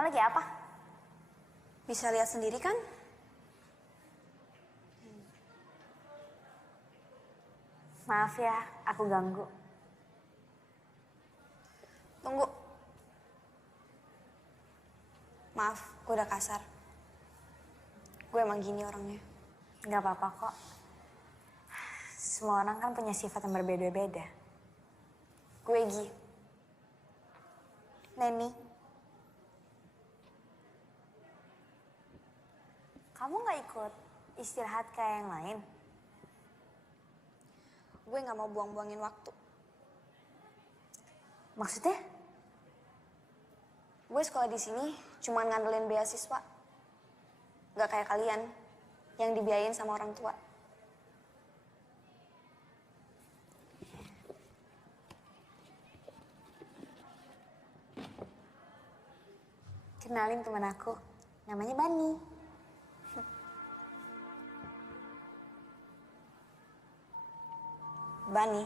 Kamu lagi apa? Bisa lihat sendiri kan? Maaf ya, aku ganggu. Tunggu. Maaf, gue udah kasar. Gue emang gini orangnya. Gak apa-apa kok. Semua orang kan punya sifat yang berbeda-beda. Gue Gi. Neni. Kamu gak ikut istirahat kayak yang lain? Gue gak mau buang-buangin waktu. Maksudnya? Gue sekolah di sini cuma ngandelin beasiswa. Gak kayak kalian yang dibiayain sama orang tua. Kenalin teman aku, namanya Bani. Bani.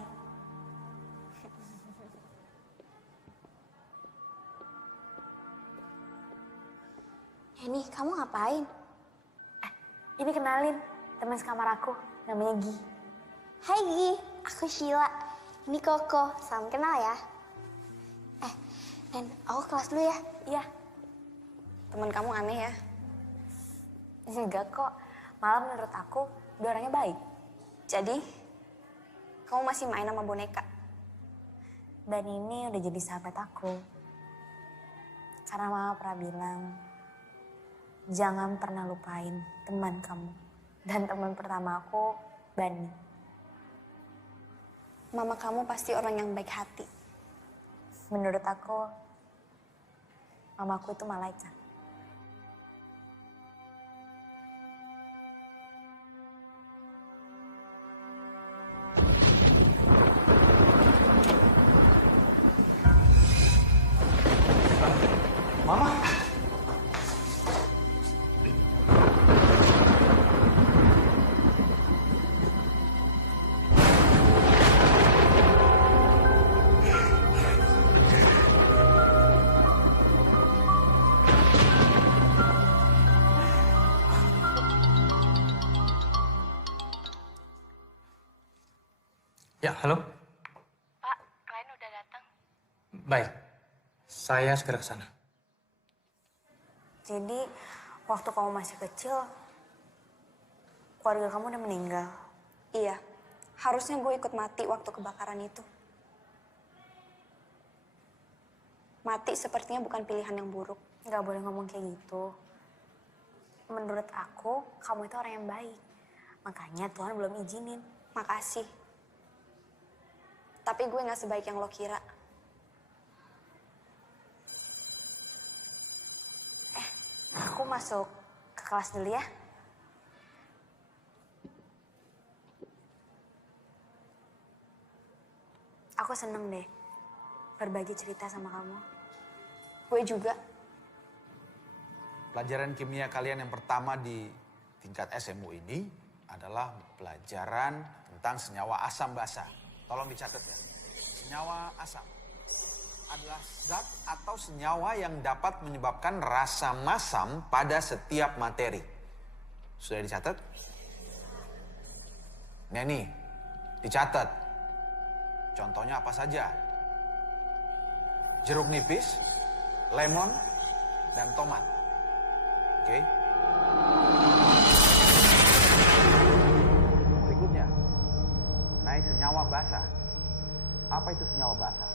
Neni, kamu ngapain? Ini kenalin, teman sekamar aku, namanya Gi. Hai Gi, aku Sheila. Ini Koko, salam kenal ya. Nen, aku kelas dulu ya. Iya. Temen kamu aneh ya. Enggak kok, malah menurut aku dia orangnya baik. Jadi, kamu masih main sama boneka? Dan ini udah jadi sahabat aku. Karena mama pernah bilang, jangan pernah lupain teman kamu. Dan teman pertama aku, Bani. Mama kamu pasti orang yang baik hati. Menurut aku, mamaku itu malaikat. Mama. Ya, halo. Pak, klien udah datang. Baik, saya segera ke sana. Jadi, waktu kamu masih kecil, keluarga kamu udah meninggal. Iya, harusnya gue ikut mati waktu kebakaran itu. Mati sepertinya bukan pilihan yang buruk. Nggak boleh ngomong kayak gitu. Menurut aku, kamu itu orang yang baik. Makanya Tuhan belum izinin. Makasih. Tapi gue gak sebaik yang lo kira. Aku masuk ke kelas dulu ya. Aku seneng deh berbagi cerita sama kamu. Gue juga. Pelajaran kimia kalian yang pertama di tingkat SMU ini adalah pelajaran tentang senyawa asam basa. Tolong dicatat ya. Senyawa asam adalah zat atau senyawa yang dapat menyebabkan rasa masam pada setiap materi. Sudah dicatat? Neni, dicatat. Contohnya apa saja? Jeruk nipis, lemon, dan tomat. Oke? Berikutnya, naik senyawa basa. Apa itu senyawa basa?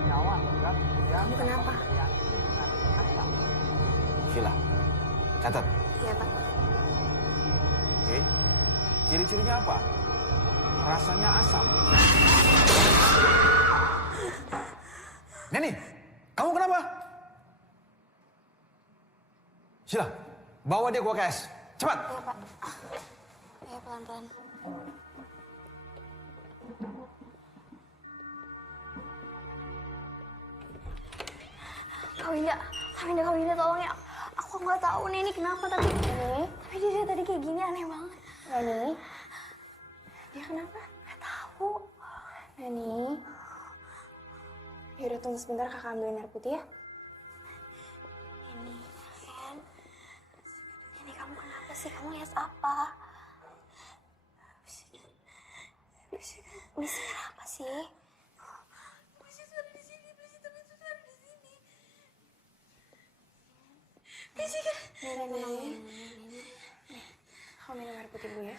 Senyawa atau zat yang Kenapa? bereaksi dengan asam. Sheila, catat. Iya, Pak. Oke? Ciri-cirinya apa? Rasanya asam. Neni, kamu kenapa? Sheila, bawa dia ke UKS. Cepat. Iya, Pak. Ayo pelan-pelan. Kak Winda tolong ya. Aku nggak tahu nih ini kenapa tapi dia tadi kayak gini aneh banget. Neni, dia kenapa? Nggak tahu. Neni. Yaudah tunggu sebentar kakak ambilin air putih ya. sih? Kamu lihat apa? Bisik apa sih? Nih. Kamu minum air putih dulu ya.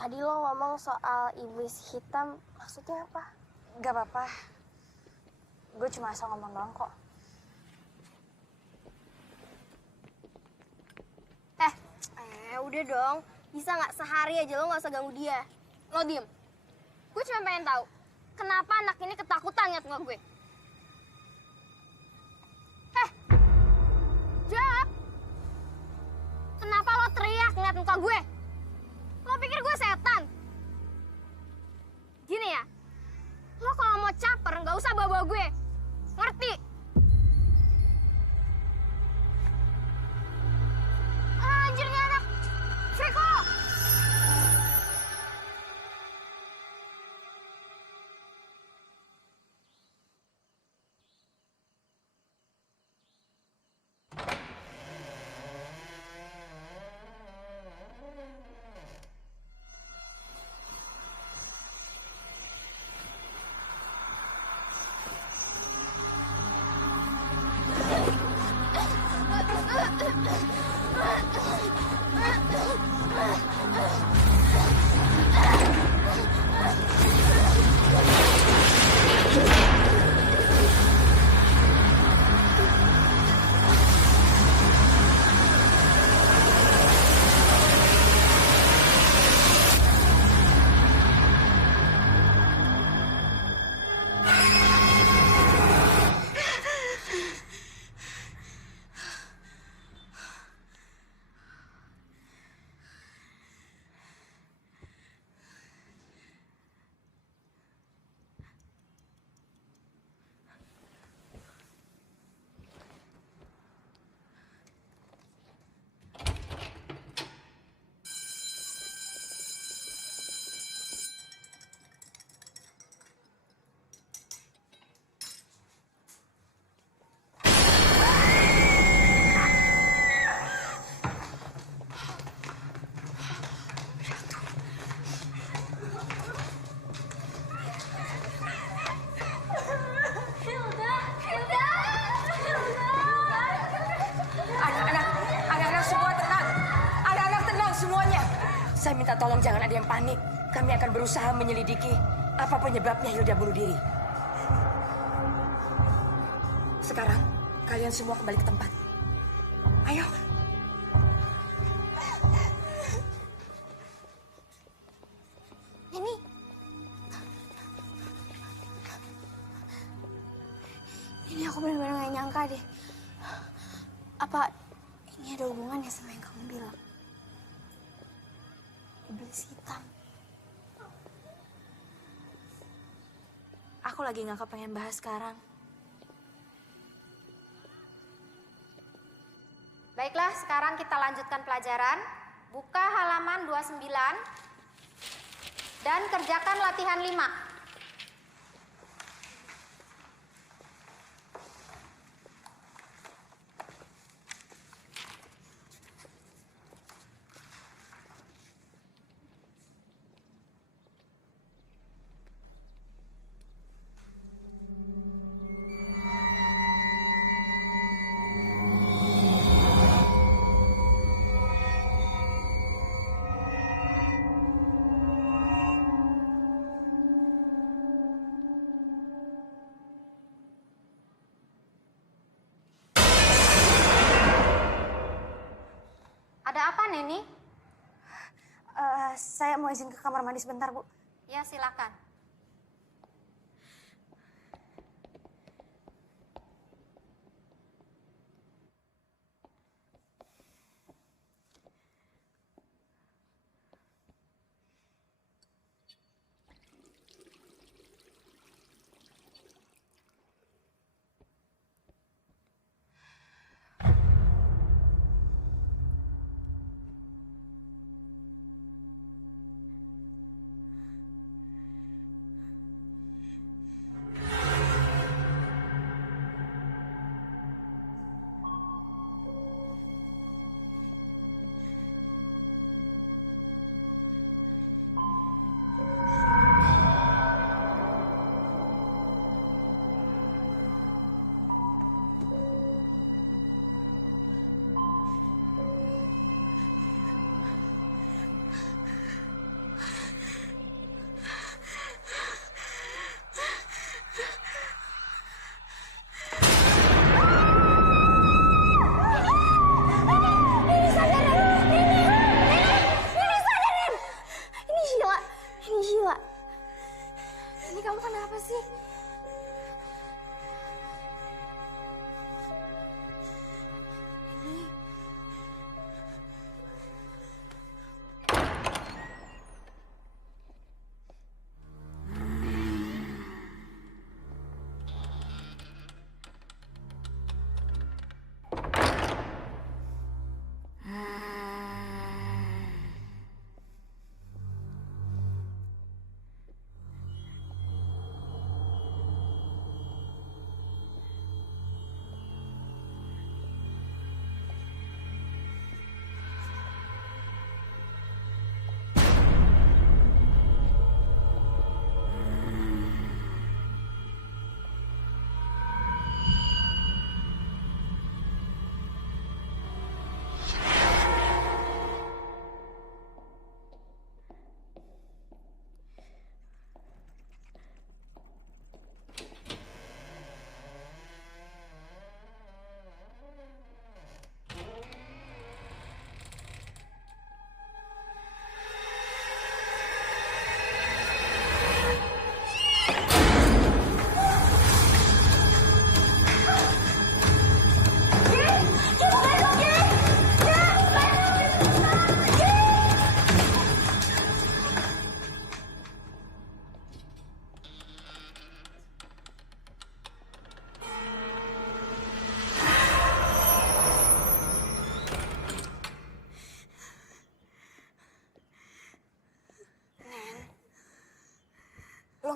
Tadi lo ngomong soal iblis hitam, maksudnya apa? Gak apa-apa. Gue cuma asal ngomong doang kok. Udah dong. Bisa nggak sehari aja lo nggak usah ganggu dia. Lo diem. Gue cuma pengen tahu, kenapa anak ini ketakutan ngeliat muka gue? Jawab. Kenapa lo teriak ngeliat muka gue? Lo pikir gue setan? Gini ya, lo kalau mau caper nggak usah bawa-bawa gue. Ngerti? Anjir nih anak. Freko! Anak-anak semua tenang. Anak-anak tenang semuanya. Saya minta tolong jangan ada yang panik. Kami akan berusaha menyelidiki apa penyebabnya Hilda bunuh diri. Sekarang kalian semua kembali ke tempat. Ayo. Ini aku benar-benar gak nyangka deh. Apa ini ada hubungannya sama yang kamu bilang? Iblis hitam. Aku lagi gak kepengen bahas sekarang. Baiklah, sekarang kita lanjutkan pelajaran. Buka halaman 29 dan kerjakan latihan 5. Ada apa, Neni? Saya mau izin ke kamar mandi sebentar, Bu. Ya, silakan.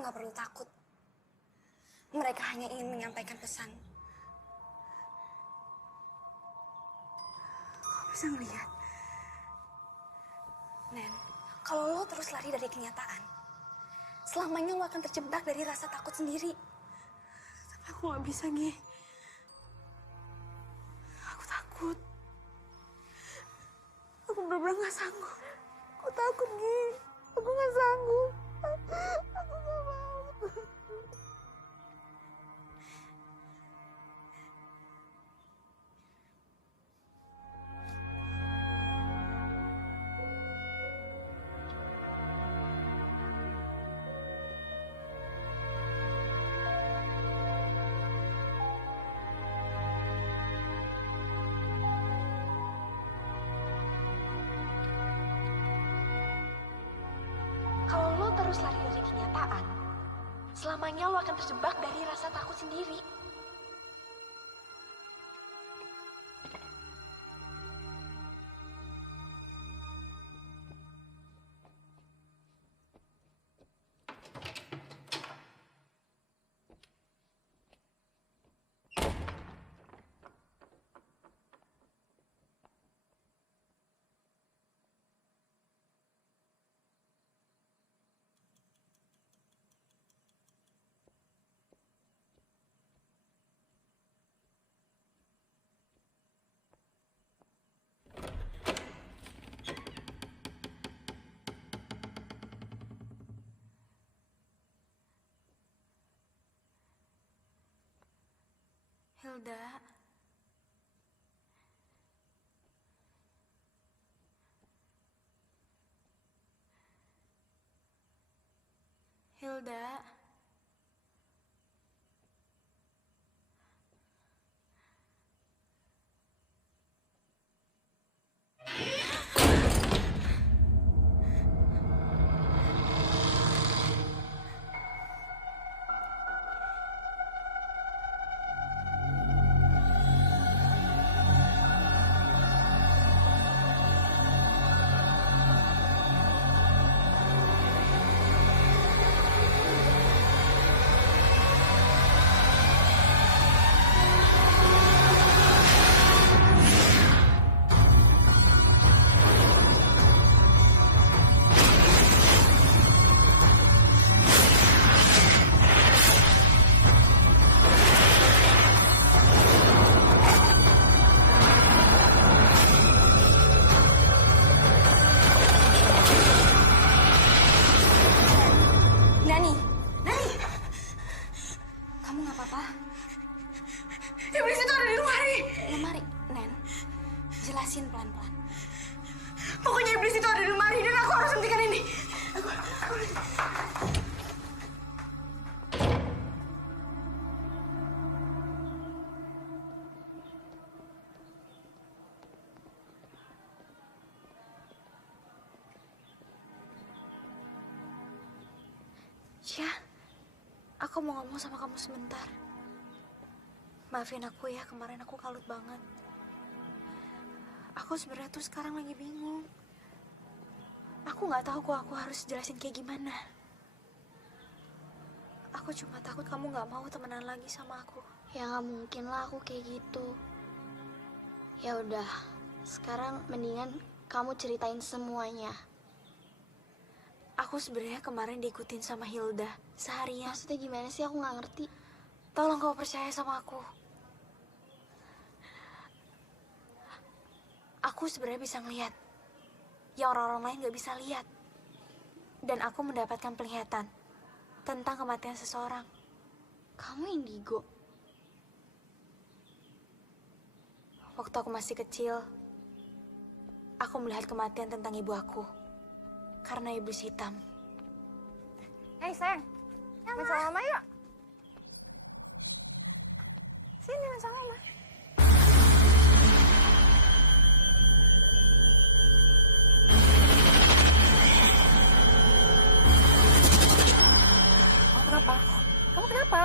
nggak perlu takut. Mereka hanya ingin menyampaikan pesan. Kau bisa ngeliat? Nen, kalau lo terus lari dari kenyataan, selamanya lo akan terjebak dari rasa takut sendiri. Tapi aku nggak bisa, Gi. Aku takut. Aku bener-bener nggak sanggup. Aku takut, Gi. Aku nggak sanggup. Aku nggak mau. Kalau lo terus lari dari kenyataan, selamanya lo akan terjebak dari rasa takut sendiri. Hilda. Hilda. Nani. Nani. Kamu nggak apa-apa? Iblis itu ada di lemari. Lemari, Nen. Jelasin pelan-pelan. Pokoknya iblis itu ada di lemari dan aku harus hentikan ini. Ya, aku mau ngomong sama kamu sebentar. Maafin aku ya, kemarin aku kalut banget. Aku sebenarnya tuh sekarang lagi bingung. Aku nggak tahu kok aku harus jelasin kayak gimana. Aku cuma takut kamu nggak mau temenan lagi sama aku. Ya nggak mungkin lah aku kayak gitu. Ya udah, sekarang mendingan kamu ceritain semuanya. Aku sebenarnya kemarin diikutin sama Hilda seharian. Maksudnya gimana sih? Aku nggak ngerti. Tolong kau percaya sama aku. Aku sebenarnya bisa ngeliat yang orang-orang lain nggak bisa lihat. Dan aku mendapatkan penglihatan tentang kematian seseorang. Kamu indigo? Waktu aku masih kecil, aku melihat kematian tentang ibu aku karena iblis hitam. Hei sayang, main sama mama yuk. Sini main sama mama. Kamu kenapa? Kamu kenapa?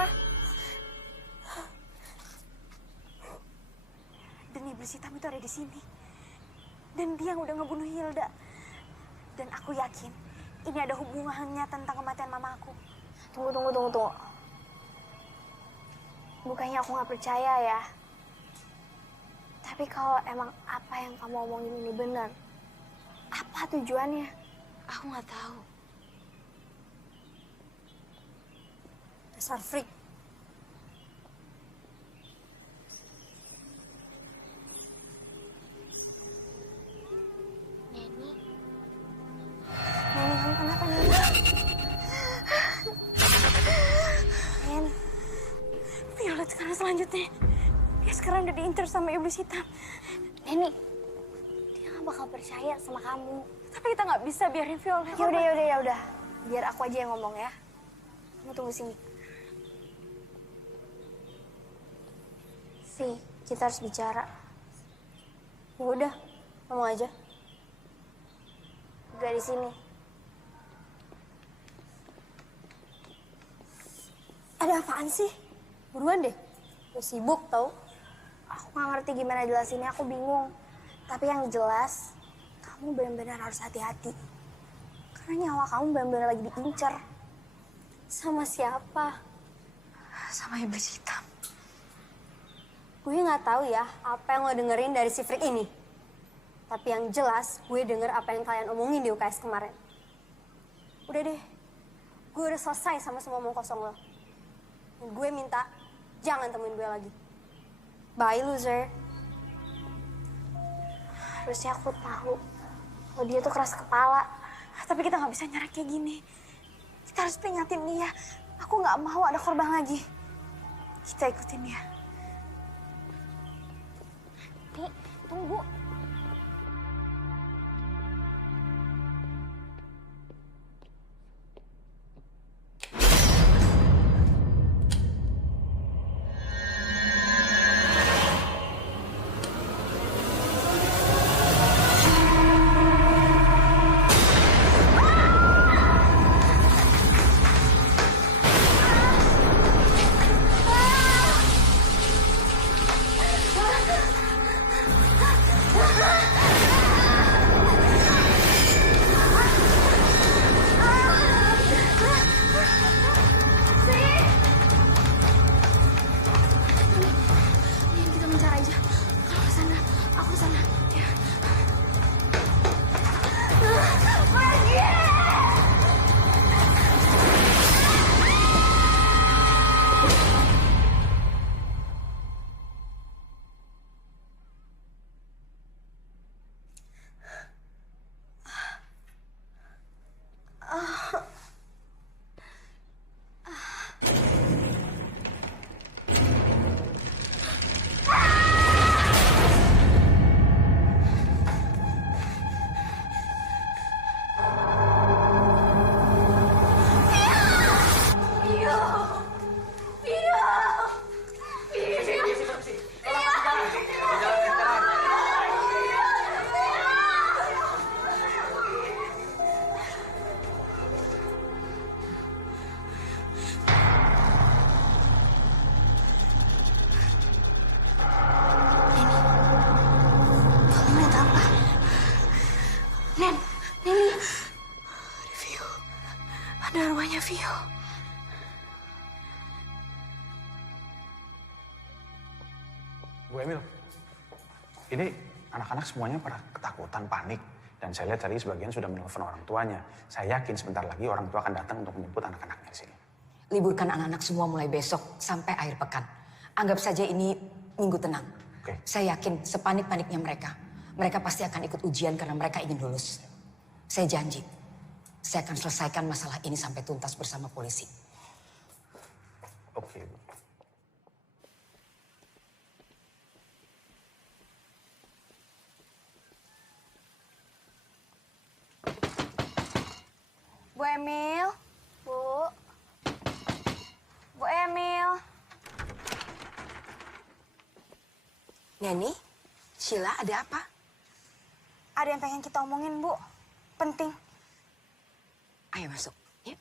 Dan iblis hitam itu ada di sini. Dan dia yang udah ngebunuh Hilda. Dan aku yakin ini ada hubungannya tentang kematian mama aku. Tunggu. Bukannya aku nggak percaya ya. Tapi kalau emang apa yang kamu omongin ini benar, apa tujuannya? Aku nggak tahu. Dasar freak. Neni, kamu kenapa Neni? Nen, Violet sekarang selanjutnya. Dia sekarang udah diinter sama iblis hitam. Neni, dia nggak bakal percaya sama kamu. Tapi kita nggak bisa biarin Violet. Ya udah. Biar aku aja yang ngomong ya. Kamu tunggu sini. Vi, kita harus bicara. Ya udah, ngomong aja. Gak di sini. Ada apaan sih? Buruan deh. Gue sibuk tau. Aku nggak ngerti gimana jelasinnya, aku bingung. Tapi yang jelas, kamu benar-benar harus hati-hati. Karena nyawa kamu benar-benar lagi diincar. Sama siapa? Sama iblis hitam. Gue nggak tahu ya apa yang lo dengerin dari si freak ini. Tapi yang jelas gue denger apa yang kalian omongin di UKS kemarin. Udah deh, gue udah selesai sama semua omong kosong lo. Dan gue minta jangan temuin gue lagi. Bye loser. Harusnya aku tahu kalau dia tuh keras kepala. Tapi kita nggak bisa nyerah kayak gini. Kita harus peringatin dia. Aku nggak mau ada korban lagi. Kita ikutin dia. Nih, tunggu. Kita mencar aja. Kalau ke sana, aku ke sana. Ya. Kamu lihat apa? Nen, Neni. Ada Vio. Ada arwahnya Vio. Bu Emil, ini anak-anak semuanya pada ketakutan, panik. Dan saya lihat tadi sebagian sudah menelpon orang tuanya. Saya yakin sebentar lagi orang tua akan datang untuk menjemput anak-anaknya di sini. Liburkan anak-anak semua mulai besok sampai akhir pekan. Anggap saja ini minggu tenang. Oke. Saya yakin sepanik-paniknya mereka. Mereka pasti akan ikut ujian karena mereka ingin lulus. Saya janji, saya akan selesaikan masalah ini sampai tuntas bersama polisi. Oke, Bu. Bu Emil. Bu Emil. Neni, Sheila ada apa? Ada yang pengen kita omongin, Bu. Penting. Ayo masuk, ya.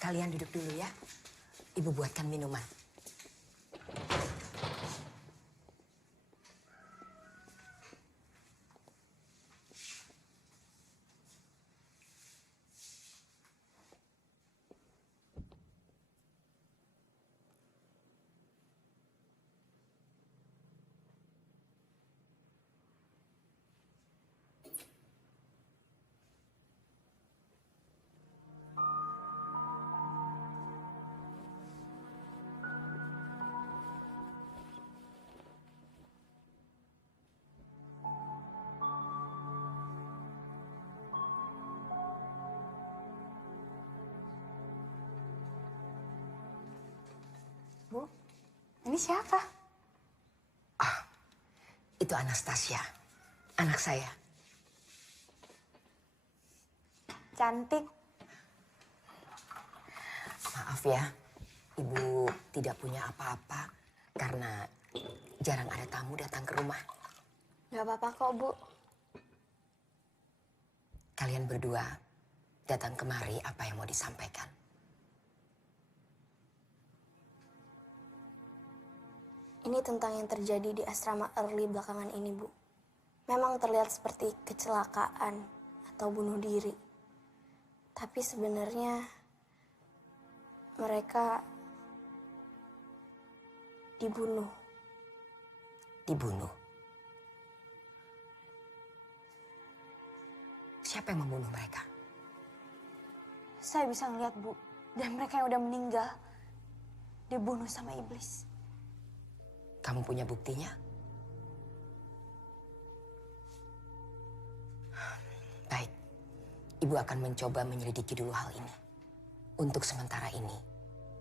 Kalian duduk dulu ya. Ibu buatkan minuman. Bu, ini siapa? Itu Anastasia, anak saya. Cantik. Maaf ya, Ibu tidak punya apa-apa karena jarang ada tamu datang ke rumah. Gak apa-apa kok, Bu. Kalian berdua datang kemari, apa yang mau disampaikan? Ini tentang yang terjadi di asrama early belakangan ini, Bu. Memang terlihat seperti kecelakaan atau bunuh diri. Tapi sebenarnya mereka dibunuh. Dibunuh. Siapa yang membunuh mereka? Saya bisa ngeliat, Bu. Dan mereka yang udah meninggal dibunuh sama iblis. Kamu punya buktinya? Baik, Ibu akan mencoba menyelidiki dulu hal ini. Untuk sementara ini,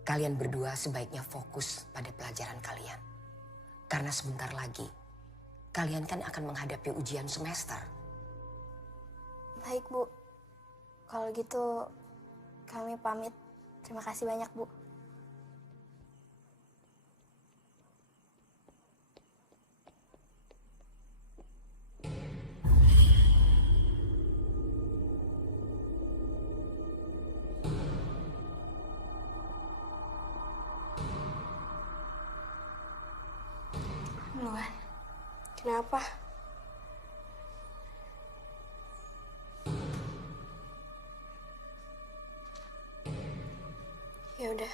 kalian berdua sebaiknya fokus pada pelajaran kalian. Karena sebentar lagi, kalian kan akan menghadapi ujian semester. Baik, Bu. Kalau gitu, kami pamit. Terima kasih banyak, Bu. Luan, Kenapa? Ya udah.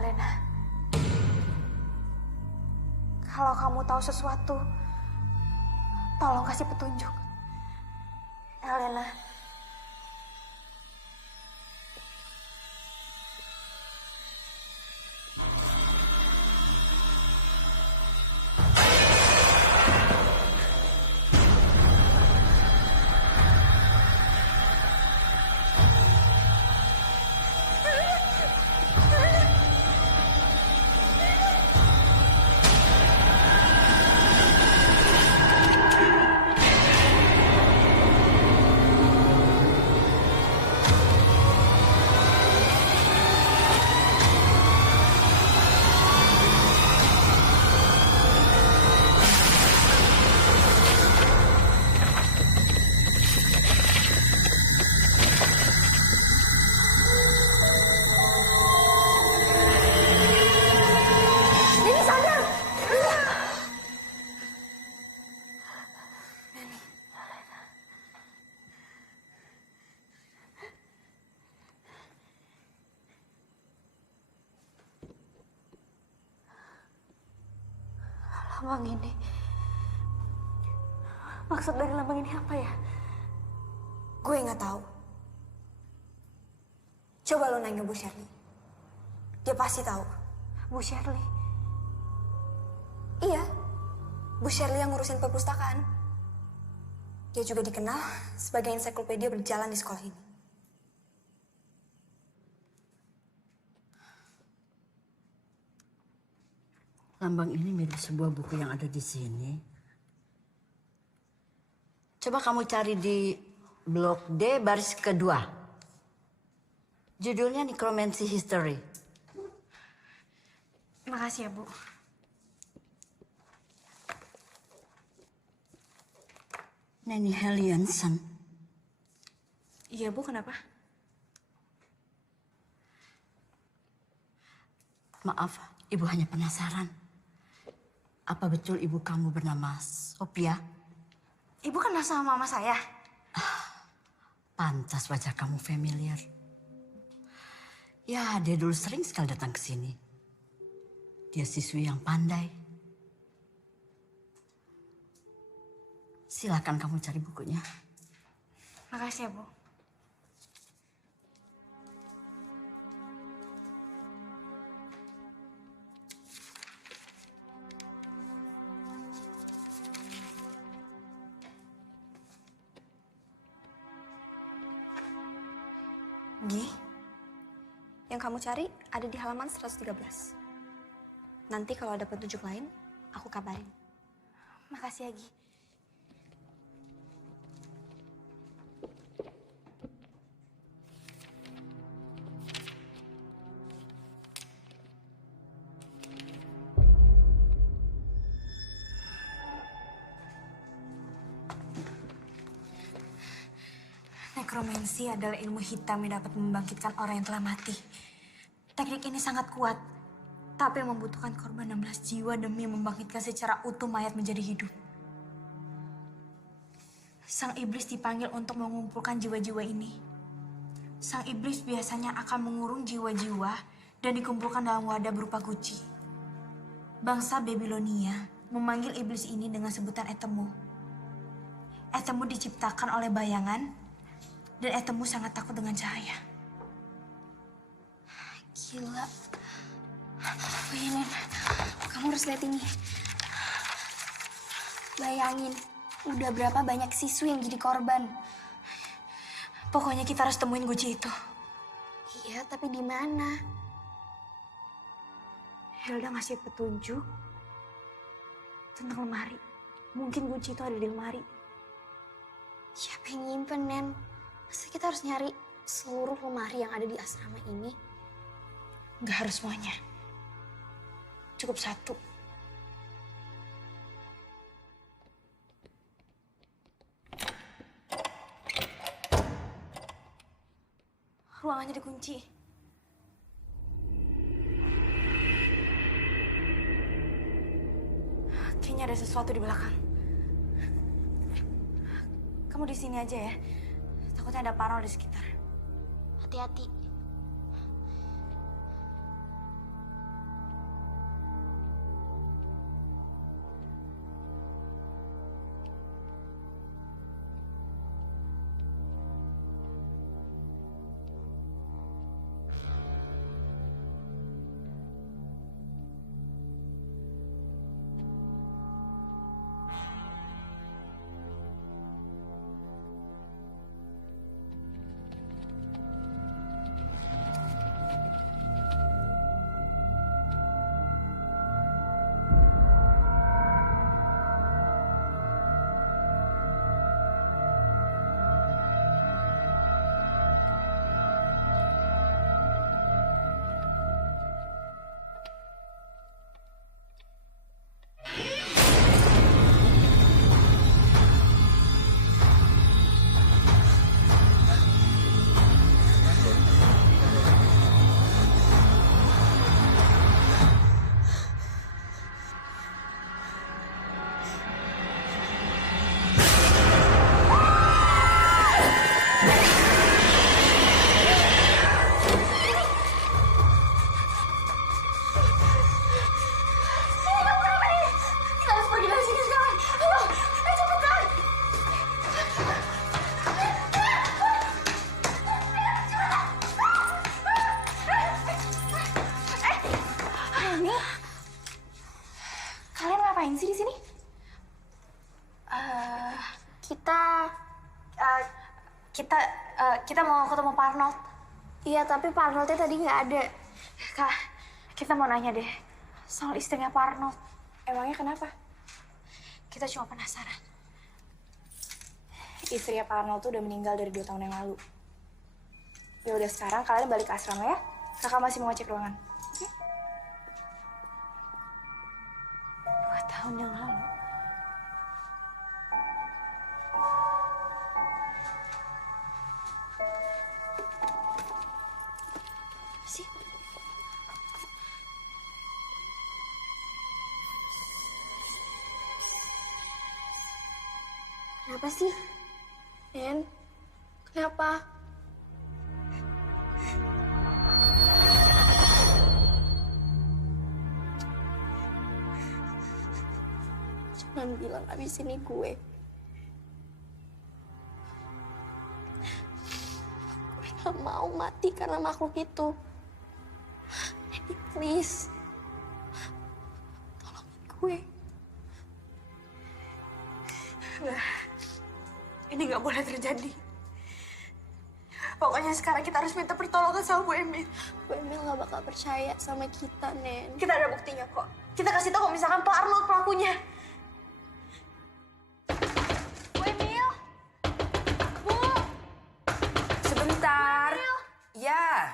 Elena. Kalau kamu tahu sesuatu, tolong kasih petunjuk. Elena. Lambang ini. Maksud dari lambang ini apa ya? Gue nggak tahu. Coba lo nanya Bu Shirley. Dia pasti tahu. Bu Shirley. Iya, Bu Shirley yang ngurusin perpustakaan. Dia juga dikenal sebagai ensiklopedia berjalan di sekolah ini. Lambang ini mirip sebuah buku yang ada di sini. Coba kamu cari di blok D baris kedua. Judulnya Necromancy History. Makasih ya, Bu. Nanny Hellianson. Iya, Bu, kenapa? Maaf, Ibu hanya penasaran. Apa betul ibu kamu bernama Sophia? Ibu kenal sama mama saya? Pantas wajah kamu familiar. Ya, dia dulu sering sekali datang ke sini. Dia siswi yang pandai. Silakan kamu cari bukunya. Makasih ya, Bu. Gi, yang kamu cari ada di halaman 113. Nanti kalau ada petunjuk lain, aku kabarin. Makasih ya, Gi. Nekromansi adalah ilmu hitam yang dapat membangkitkan orang yang telah mati. Teknik ini sangat kuat, tapi membutuhkan korban 16 jiwa demi membangkitkan secara utuh mayat menjadi hidup. Sang iblis dipanggil untuk mengumpulkan jiwa-jiwa ini. Sang iblis biasanya akan mengurung jiwa-jiwa dan dikumpulkan dalam wadah berupa guci. Bangsa Babilonia memanggil iblis ini dengan sebutan Etemu. Etemu diciptakan oleh bayangan, dan Etemu sangat takut dengan cahaya. Gila. Oh iya, Nen. Kamu harus lihat ini. Bayangin, udah berapa banyak siswi yang jadi korban. Pokoknya kita harus temuin guci itu. Iya, tapi di mana? Hilda ngasih petunjuk tentang lemari. Mungkin kunci itu ada di lemari. Siapa yang nyimpen, Nen? Masa kita harus nyari seluruh lemari yang ada di asrama ini? Nggak harus semuanya. Cukup satu. Ruangannya dikunci. Kayaknya ada sesuatu di belakang. Kamu di sini aja ya. Takutnya ada parno di sekitar. Hati-hati. Ngapain sih di sini? Kita mau ketemu Pak Arnold. Iya, tapi Pak Arnoldnya tadi nggak ada. Kak, kita mau nanya deh soal istrinya Pak Arnold. Emangnya kenapa? Kita cuma penasaran. Istrinya Pak Arnold tuh udah meninggal dari 2 tahun yang lalu. Ya udah, sekarang kalian balik ke asrama ya. Kakak masih mau ngecek ruangan. 2 tahun yang lalu. Sih. Kenapa sih? Nen, Kenapa? Jangan bilang abis ini gue. Gue gak mau mati karena makhluk itu. Jadi please. Tolongin gue. Enggak. Ini nggak boleh terjadi. Pokoknya sekarang kita harus minta pertolongan sama Bu Emil. Bu Emil gak bakal percaya sama kita, Nen. Kita ada buktinya kok. Kita kasih tahu kalau misalkan Pak Arnold pelakunya. Bu Emil! Bu! Sebentar. Ya.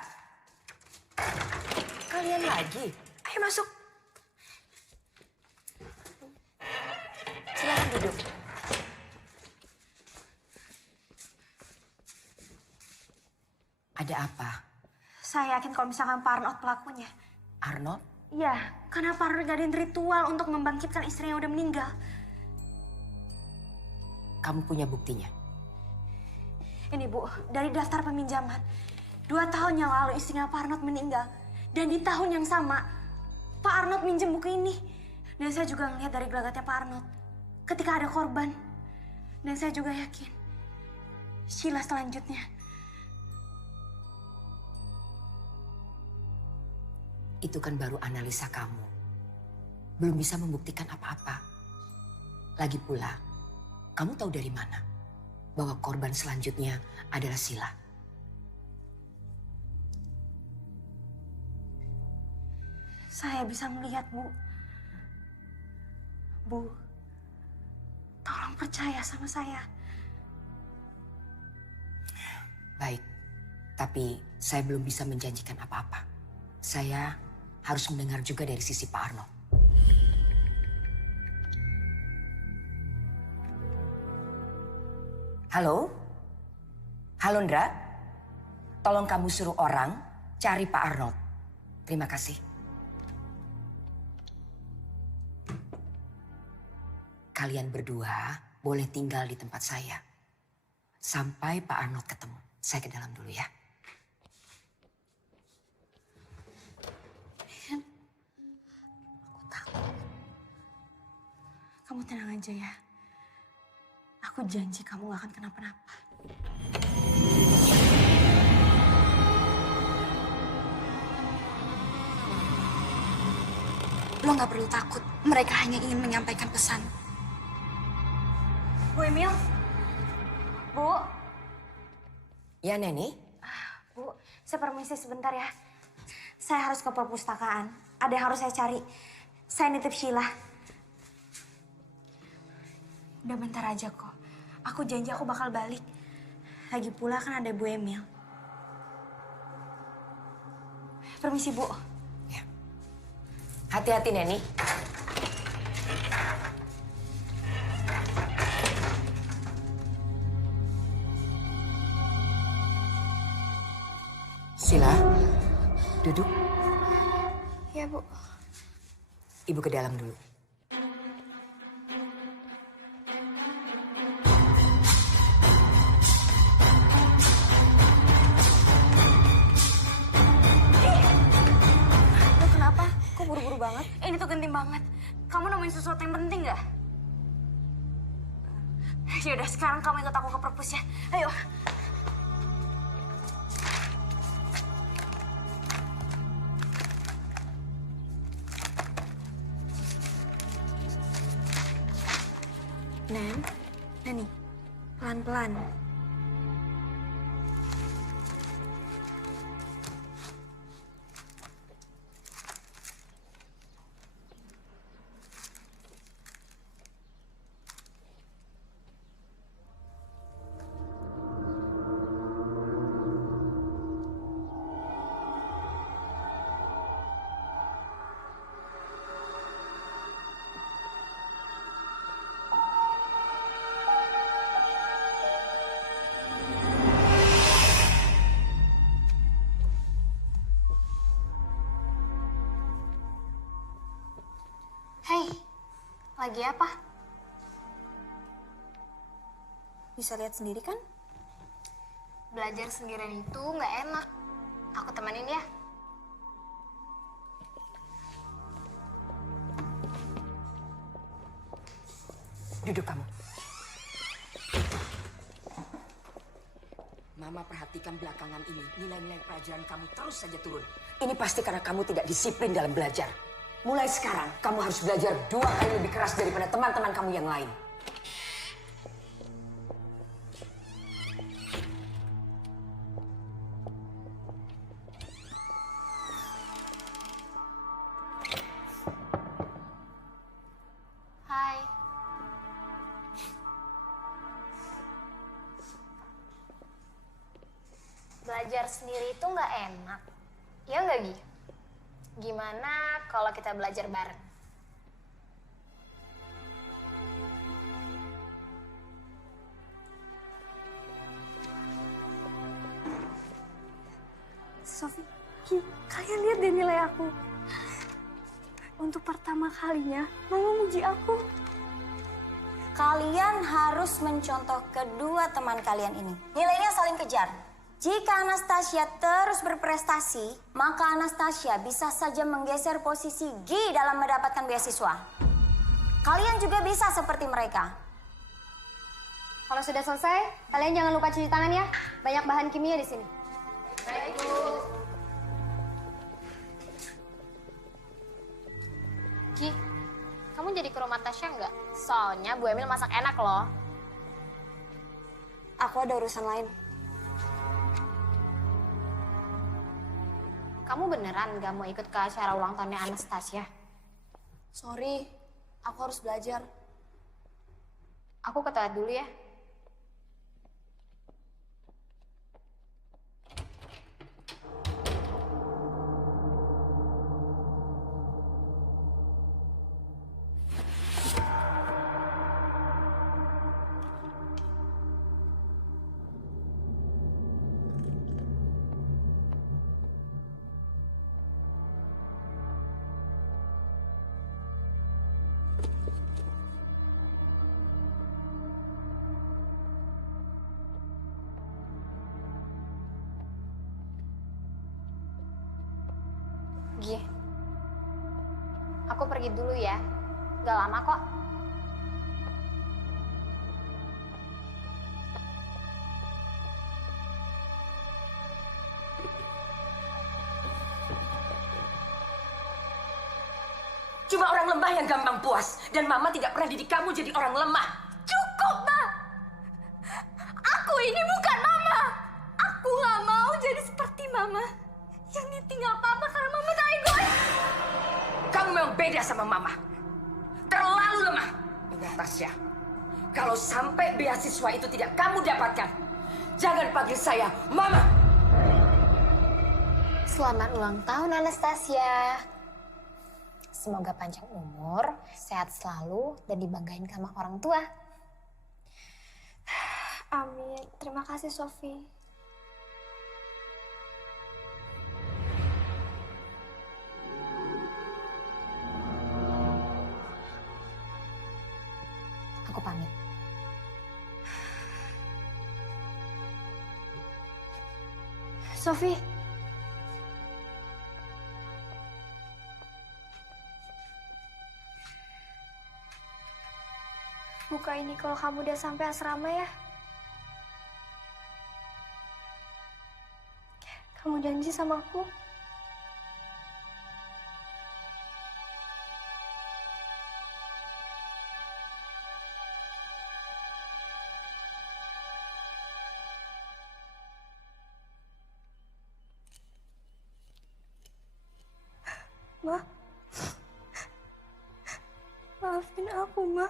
Kalian lagi. Ayo masuk. Silakan duduk. Ada apa? Saya yakin kalau misalkan Pak Arnold pelakunya. Arnold? Iya, karena Pak Arnold ngadain ritual untuk membangkitkan istrinya yang udah meninggal. Kamu punya buktinya? Ini Bu, dari daftar peminjaman. 2 tahun yang lalu istrinya Pak Arnold meninggal. Dan di tahun yang sama, Pak Arnold minjem buku ini. Dan saya juga ngeliat dari gelagatnya Pak Arnold. Ketika ada korban. Dan saya juga yakin. Sheila selanjutnya. Itu kan baru analisa kamu. Belum bisa membuktikan apa-apa. Lagi pula, kamu tahu dari mana bahwa korban selanjutnya adalah Sheila? Saya bisa melihat, Bu. Bu, tolong percaya sama saya. Baik, tapi saya belum bisa menjanjikan apa-apa. Saya harus mendengar juga dari sisi Pak Arnold. Halo? Halo, Ndra? Tolong kamu suruh orang cari Pak Arnold. Terima kasih. Kalian berdua boleh tinggal di tempat saya. Sampai Pak Arnold ketemu. Saya ke dalam dulu ya. Kamu tenang aja ya. Aku janji kamu gak akan kenapa-napa. Lo gak perlu takut. Mereka hanya ingin menyampaikan pesan. Bu Emil? Bu? Ya, Neni? Bu, saya permisi sebentar ya. Saya harus ke perpustakaan. Ada yang harus saya cari. Saya nitip Sheila. Udah bentar aja kok. Aku janji aku bakal balik. Lagi pula kan ada Bu Emil. Permisi, Bu. Ya. Hati-hati, Neni. Sheila, duduk. Ya, Bu. Ibu ke dalam dulu. Lo kenapa? Kok buru-buru banget? Ini tuh genting banget. Kamu nemuin sesuatu yang penting gak? Yaudah, sekarang kamu ikut aku ke perpus ya. Ayo. Nen, Neni, pelan-pelan. Hei, lagi apa? Bisa lihat sendiri kan? Belajar sendirian itu nggak enak. Aku temenin ya. Duduk kamu. Mama perhatikan belakangan ini, nilai-nilai pelajaran kamu terus saja turun. Ini pasti karena kamu tidak disiplin dalam belajar. Mulai sekarang, kamu harus belajar 2 kali lebih keras daripada teman-teman kamu yang lain. Hai. Belajar sendiri itu nggak enak. Ya nggak, Gi? Gimana kalau kita belajar bareng? Sofi, kalian lihat deh nilai aku. Untuk pertama kalinya, Mama muji aku. Kalian harus mencontoh kedua teman kalian ini. Nilainya saling kejar. Jika Anastasia terus berprestasi, maka Anastasia bisa saja menggeser posisi Gi dalam mendapatkan beasiswa. Kalian juga bisa seperti mereka. Kalau sudah selesai, kalian jangan lupa cuci tangan ya. Banyak bahan kimia di sini. Baik, Bu. Gi, kamu jadi ke rumah Tasya nggak? Soalnya Bu Emil masak enak loh. Aku ada urusan lain. Kamu beneran nggak mau ikut ke acara ulang tahunnya Anastasia? Sorry, aku harus belajar. Aku ke toilet dulu ya. Gi, aku pergi dulu ya. Gak lama kok. Cuma orang lemah yang gampang puas. Dan Mama tidak pernah didik kamu jadi orang lemah. Cukup, Ma! Aku ini bukan Mama! Aku gak mau jadi seperti Mama. Yang ditinggal Papa karena Mama tak egois. Kamu memang beda sama Mama. Terlalu lemah. Ingat Tasya, kalau sampai beasiswa itu tidak kamu dapatkan, jangan panggil saya Mama. Selamat ulang tahun Anastasia. Semoga panjang umur, sehat selalu, dan dibanggain sama orang tua. Amin. Terima kasih, Sofi. Aku pamit. Sofi. Buka ini kalau kamu udah sampai asrama ya. Kamu janji sama aku? Ma, maafin aku, Ma.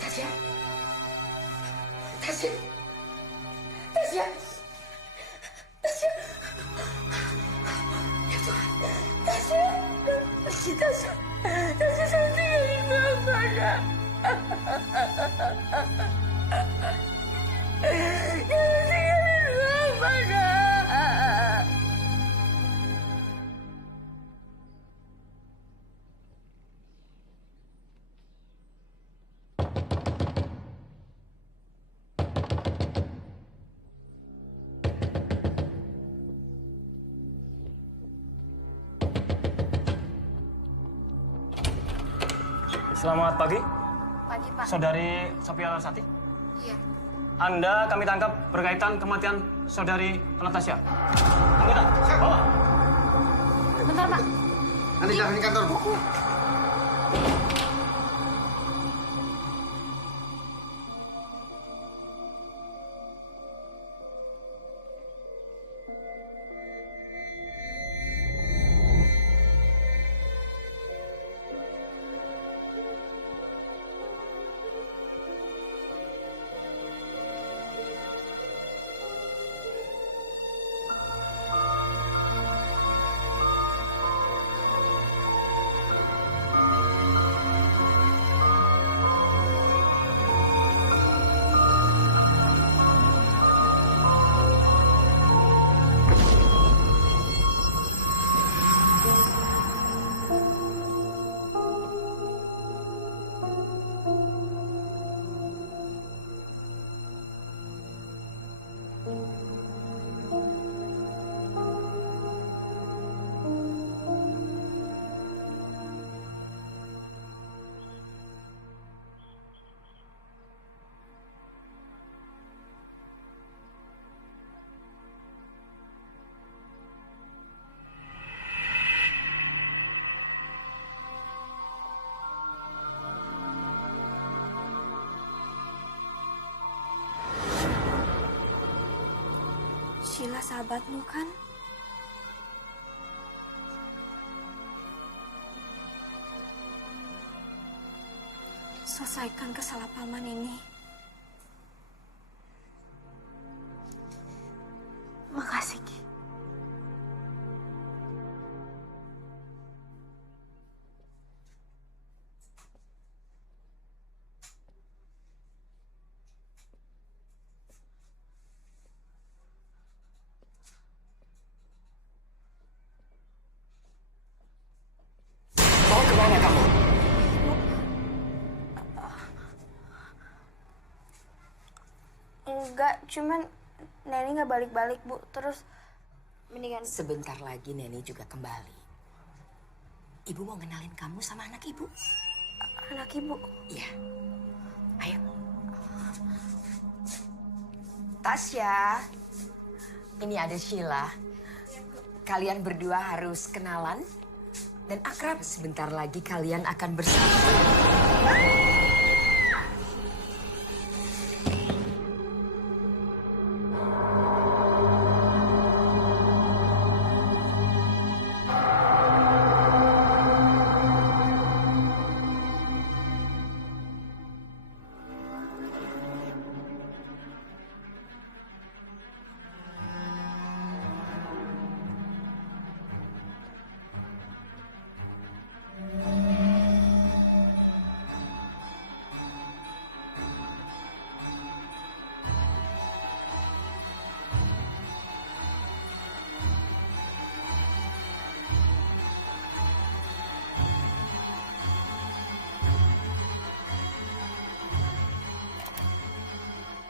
Tasya. Tasya. Tasya. Tasya. Tasya tinggalin Mama, Nak. Jangan tinggalin Mama, Nak. Selamat pagi, Pagi, Pak. Saudari Sophia Larsati. Iya. Anda kami tangkap berkaitan kematian Saudari Natasha. Anggota, bawa. Bentar, Pak. Nanti jangan di kantor buku. Sheila sahabatmu kan? Selesaikan kesalahpahaman ini. Makasih, Ki. Mau kemana kamu? Enggak, cuman Neni nggak balik-balik, Bu. Terus mendingan Sebentar lagi Neni juga kembali. Ibu mau kenalin kamu sama anak ibu. anak Ibu. Iya. Ayo. Tasya. Ini ada Sheila. Kalian berdua harus kenalan dan akrab. Sebentar lagi kalian akan bersatu.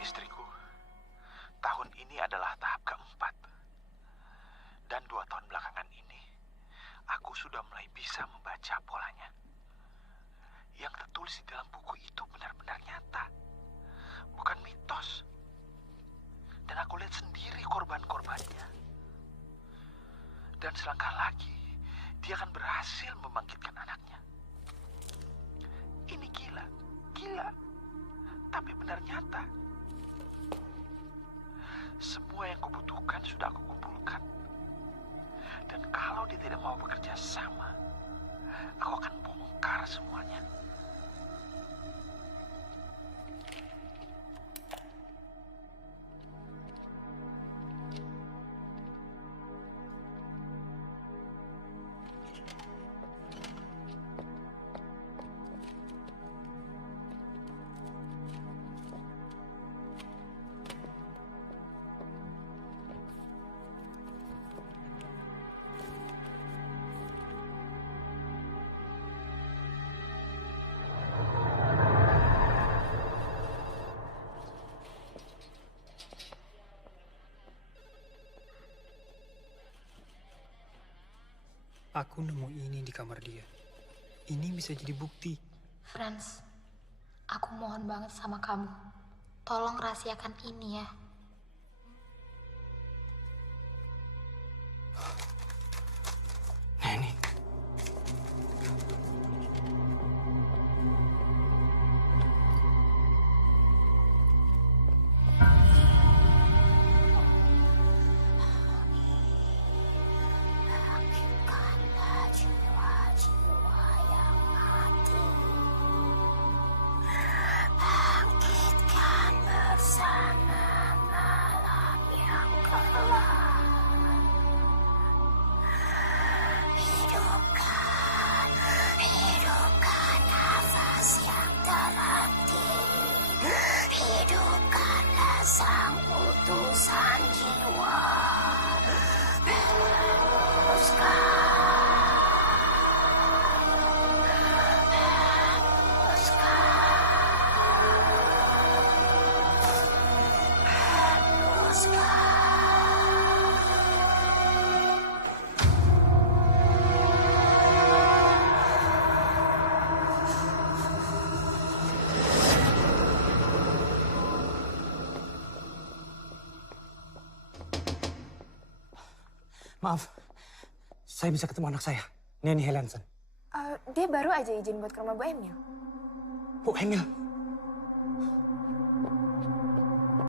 Istriku, tahun ini adalah tahap keempat. Dan 2 tahun belakangan ini, aku sudah mulai bisa membaca polanya. Yang tertulis di dalam buku itu benar-benar nyata, bukan mitos. Dan aku lihat sendiri korban-korbannya. Dan selangkah lagi, dia akan berhasil membangkitkan anaknya. Ini gila, tapi benar nyata. Semua yang kubutuhkan sudah aku kumpulkan. Dan kalau dia tidak mau bekerja sama, aku akan bongkar semuanya. Aku nemu ini di kamar dia. Ini bisa jadi bukti. Franz, aku mohon banget sama kamu. Tolong rahasiakan ini ya. Neni. Maaf, saya bisa ketemu anak saya, Neni Helenson. Dia baru aja izin buat ke rumah Bu Emil. Bu Emil?